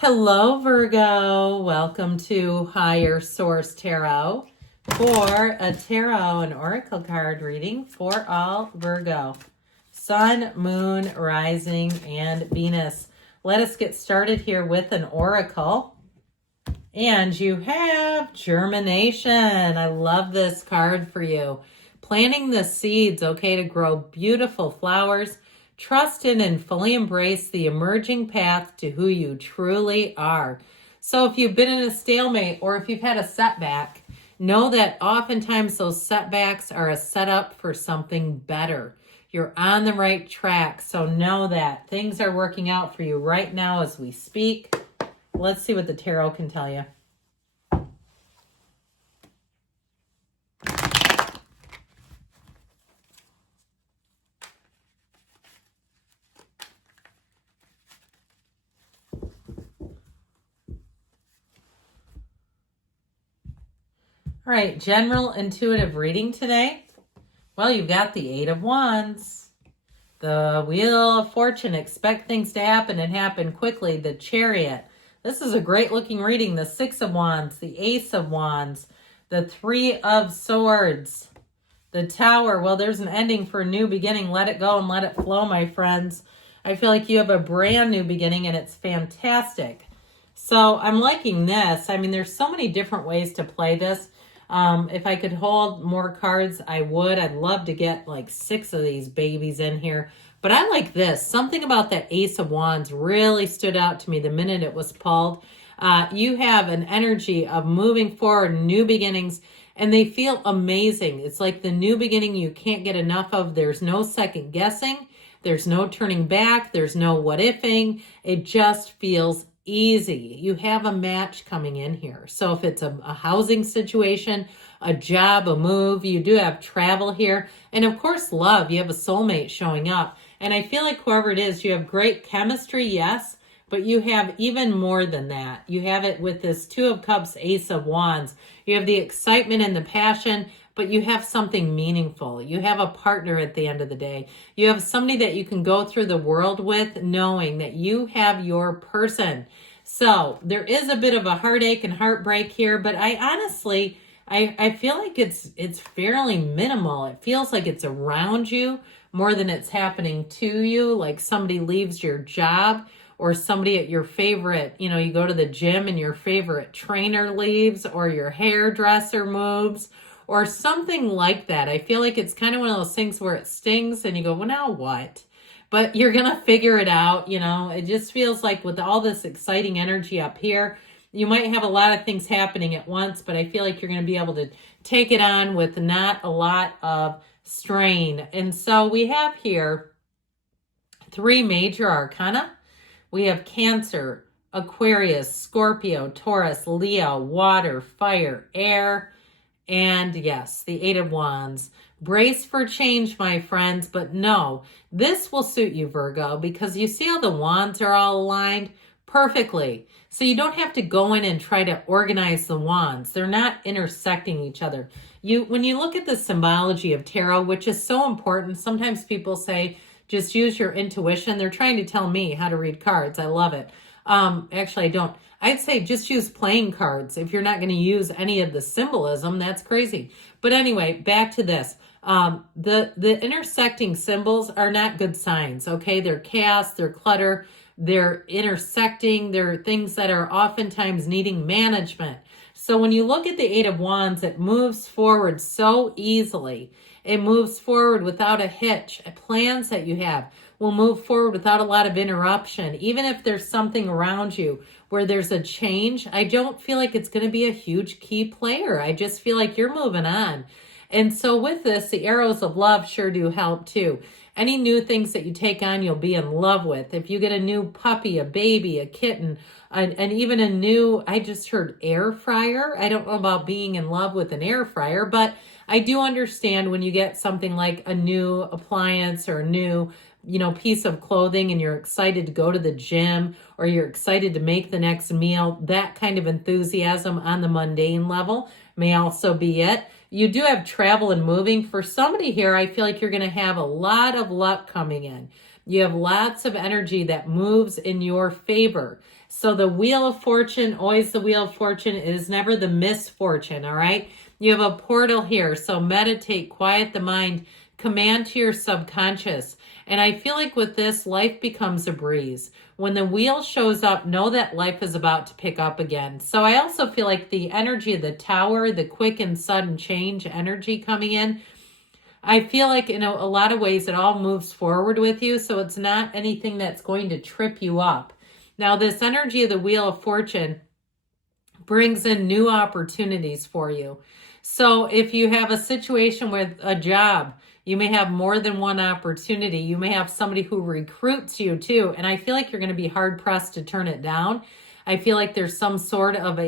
Hello, Virgo. Welcome to Higher Source Tarot for a tarot and oracle card reading for all Virgo. Sun, Moon, Rising, and Venus. Let us get started here with an oracle. And you have germination. I love this card for you. Planting the seeds, okay, to grow beautiful flowers. Trust in and fully embrace the emerging path to who you truly are. So if you've been in a stalemate or if you've had a setback, know that oftentimes those setbacks are a setup for something better. You're on the right track, so know that things are working out for you right now as we speak. Let's see what the tarot can tell you. All right, general intuitive reading today. Well, you've got the Eight of Wands, the Wheel of Fortune, expect things to happen and happen quickly, the Chariot. This is a great looking reading, the Six of Wands, the Ace of Wands, the Three of Swords, the Tower. Well, there's an ending for a new beginning. Let it go and let it flow, my friends. I feel like you have a brand new beginning and it's fantastic. So I'm liking this. I mean, there's so many different ways to play this. If I could hold more cards, I would. I'd love to get like 6 of these babies in here. But I like this. Something about that Ace of Wands really stood out to me the minute it was pulled. You have an energy of moving forward, new beginnings, and they feel amazing. It's like the new beginning you can't get enough of. There's no second guessing. There's no turning back. There's no what ifing. It just feels easy. You have a match coming in here. So if it's a housing situation, a job, a move, you do have travel here. And of course, love. You have a soulmate showing up. And I feel like whoever it is, you have great chemistry, yes, but you have even more than that. You have it with this Two of Cups, Ace of Wands. You have the excitement and the passion, but you have something meaningful. You have a partner at the end of the day. You have somebody that you can go through the world with knowing that you have your person. So there is a bit of a heartache and heartbreak here, but I honestly, I feel like it's fairly minimal. It feels like it's around you more than it's happening to you, like somebody leaves your job or somebody at your favorite, you go to the gym and your favorite trainer leaves or your hairdresser moves or something like that. I feel like it's kind of one of those things where it stings and you go, well, now what? But you're going to figure it out. It just feels like with all this exciting energy up here, you might have a lot of things happening at once, but I feel like you're going to be able to take it on with not a lot of strain. And so we have here 3 major arcana. We have Cancer, Aquarius, Scorpio, Taurus, Leo, water, fire, air, and yes, the Eight of Wands. Brace for change, my friends, but no, this will suit you, Virgo, because you see how the wands are all aligned perfectly. So you don't have to go in and try to organize the wands. They're not intersecting each other. When you look at the symbology of tarot, which is so important, sometimes people say, just use your intuition. They're trying to tell me how to read cards. I love it. Actually, I don't. I'd say just use playing cards. If you're not going to use any of the symbolism, that's crazy. But anyway, back to this. The intersecting symbols are not good signs, okay? They're chaos, they're clutter, they're intersecting, they're things that are oftentimes needing management. So when you look at the Eight of Wands, it moves forward so easily. It moves forward without a hitch. Plans that you have will move forward without a lot of interruption. Even if there's something around you where there's a change, I don't feel like it's going to be a huge key player. I just feel like you're moving on. And so with this, the arrows of love sure do help too. Any new things that you take on, you'll be in love with. If you get a new puppy, a baby, a kitten, and even a new, I just heard air fryer. I don't know about being in love with an air fryer, but I do understand when you get something like a new appliance or a new, piece of clothing and you're excited to go to the gym or you're excited to make the next meal, that kind of enthusiasm on the mundane level may also be it. You do have travel and moving. For somebody here, I feel like you're going to have a lot of luck coming in. You have lots of energy that moves in your favor. So the Wheel of Fortune, always the Wheel of Fortune, it is never the misfortune, all right? You have a portal here, so meditate, quiet the mind, command to your subconscious. And I feel like with this, life becomes a breeze. When the wheel shows up, know that life is about to pick up again. So I also feel like the energy of the Tower, the quick and sudden change energy coming in, I feel like in a lot of ways it all moves forward with you. So it's not anything that's going to trip you up. Now, this energy of the Wheel of Fortune brings in new opportunities for you. So if you have a situation with a job, you may have more than one opportunity. You may have somebody who recruits you too. And I feel like you're going to be hard pressed to turn it down. I feel like there's some sort of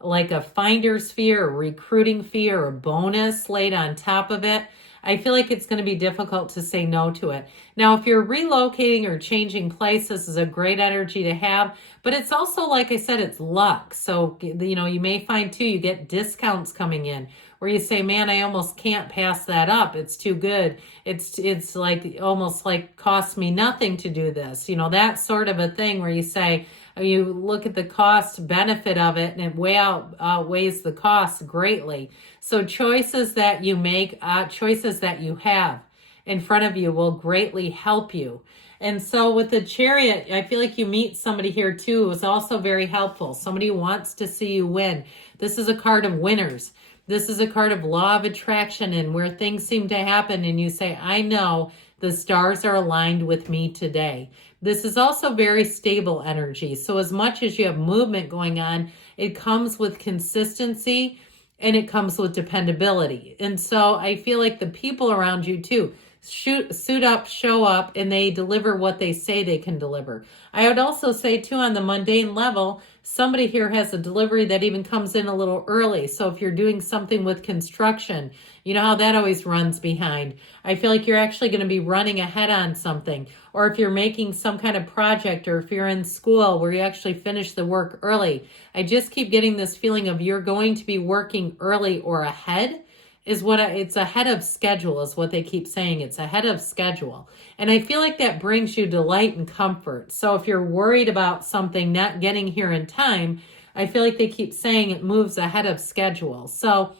like a finder's fee or a recruiting fee or a bonus laid on top of it. I feel like it's going to be difficult to say no to it. Now, if you're relocating or changing place, this is a great energy to have. But it's also, like I said, it's luck. So, you may find too, you get discounts coming in where you say, man, I almost can't pass that up. It's too good. It's like almost like costs me nothing to do this. That sort of a thing where you say, you look at the cost benefit of it and it outweighs the cost greatly. So choices that you make, choices that you have in front of you will greatly help you. And so with the Chariot, I feel like you meet somebody here too who is also very helpful. Somebody who wants to see you win. This is a card of winners. This is a card of law of attraction and where things seem to happen and you say, I know the stars are aligned with me today. This is also very stable energy. So as much as you have movement going on, it comes with consistency and it comes with dependability. And so I feel like the people around you too, suit up, show up, and they deliver what they say they can deliver. I would also say too, on the mundane level, somebody here has a delivery that even comes in a little early. So if you're doing something with construction, you know how that always runs behind. I feel like you're actually going to be running ahead on something. Or if you're making some kind of project, or if you're in school where you actually finish the work early, I just keep getting this feeling of you're going to be working early or ahead. It's ahead of schedule is what they keep saying. It's ahead of schedule. And I feel like that brings you delight and comfort. So if you're worried about something not getting here in time, I feel like they keep saying it moves ahead of schedule. So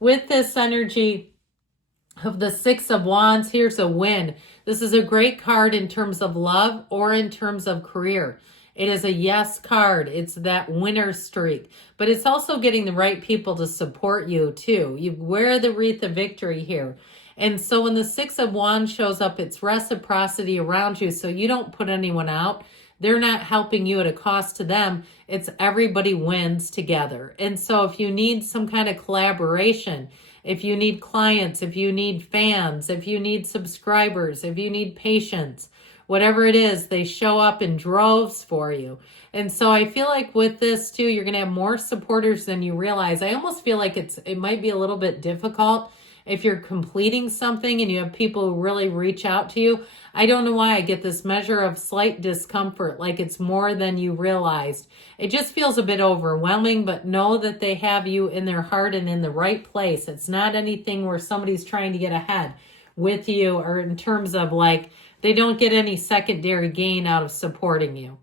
with this energy of the Six of Wands, here's a win. This is a great card in terms of love or in terms of career. It is a yes card. It's that winner streak. But it's also getting the right people to support you too. You wear the wreath of victory here. And so when the Six of Wands shows up, it's reciprocity around you. So you don't put anyone out. They're not helping you at a cost to them. It's everybody wins together. And so if you need some kind of collaboration, if you need clients, if you need fans, if you need subscribers, if you need patients, whatever it is, they show up in droves for you. And so I feel like with this too, you're going to have more supporters than you realize. I almost feel like it might be a little bit difficult if you're completing something and you have people who really reach out to you. I don't know why I get this measure of slight discomfort, like it's more than you realized. It just feels a bit overwhelming, but know that they have you in their heart and in the right place. It's not anything where somebody's trying to get ahead with you, or in terms of like, they don't get any secondary gain out of supporting you.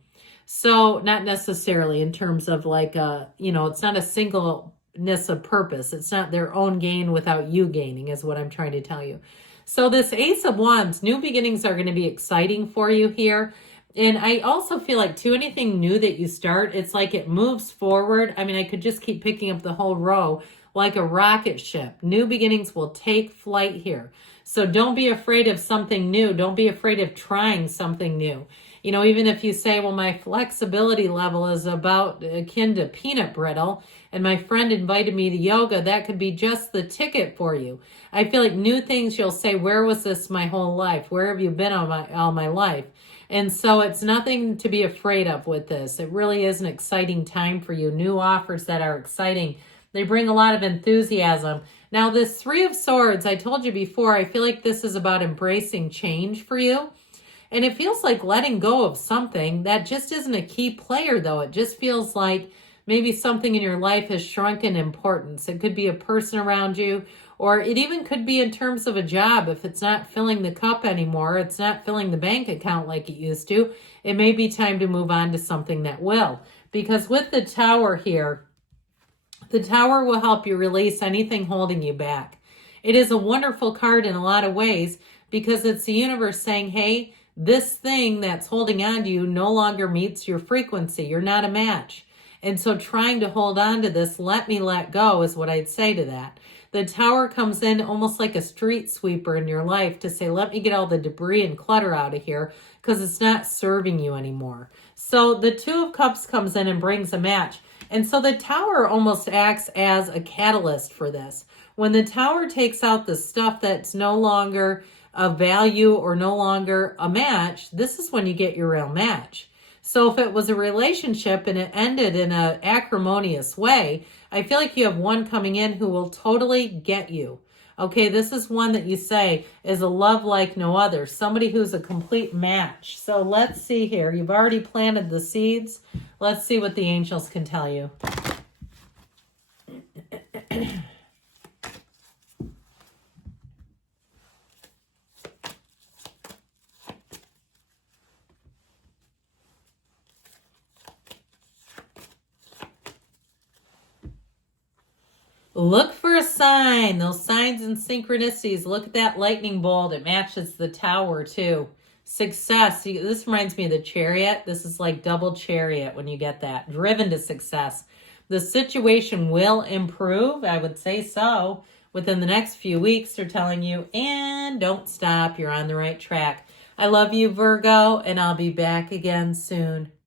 So not necessarily in terms of like, it's not a singleness of purpose. It's not their own gain without you gaining is what I'm trying to tell you. So this Ace of Wands, new beginnings are going to be exciting for you here. And I also feel like too, anything new that you start, it's like it moves forward. I mean, I could just keep picking up the whole row like a rocket ship. New beginnings will take flight here. So don't be afraid of something new. Don't be afraid of trying something new. Even if you say, well, my flexibility level is about akin to peanut brittle, and my friend invited me to yoga, that could be just the ticket for you. I feel like new things you'll say, where was this my whole life? Where have you been all my life? And so it's nothing to be afraid of with this. It really is an exciting time for you. New offers that are exciting. They bring a lot of enthusiasm. Now, this Three of Swords, I told you before, I feel like this is about embracing change for you. And it feels like letting go of something that just isn't a key player, though. It just feels like maybe something in your life has shrunk in importance. It could be a person around you, Or it even could be in terms of a job. If it's not filling the cup anymore, it's not filling the bank account like it used to, it may be time to move on to something that will. Because with the Tower here, the Tower will help you release anything holding you back. It is a wonderful card in a lot of ways because it's the universe saying, hey, this thing that's holding on to you no longer meets your frequency. You're not a match. And so trying to hold on to this, let me let go is what I'd say to that. The Tower comes in almost like a street sweeper in your life to say, let me get all the debris and clutter out of here because it's not serving you anymore. So the Two of Cups comes in and brings a match. And so the Tower almost acts as a catalyst for this. When the Tower takes out the stuff that's no longer of value or no longer a match, this is when you get your real match. So if it was a relationship and it ended in an acrimonious way, I feel like you have one coming in who will totally get you. Okay, this is one that you say is a love like no other. Somebody who's a complete match. So let's see here. You've already planted the seeds. Let's see what the angels can tell you. Look for a sign. Those signs and synchronicities. Look at that lightning bolt. It matches the Tower too. Success. This reminds me of the Chariot. This is like double Chariot when you get that. Driven to success. The situation will improve. I would say so. Within the next few weeks, they're telling you, and don't stop. You're on the right track. I love you, Virgo, and I'll be back again soon.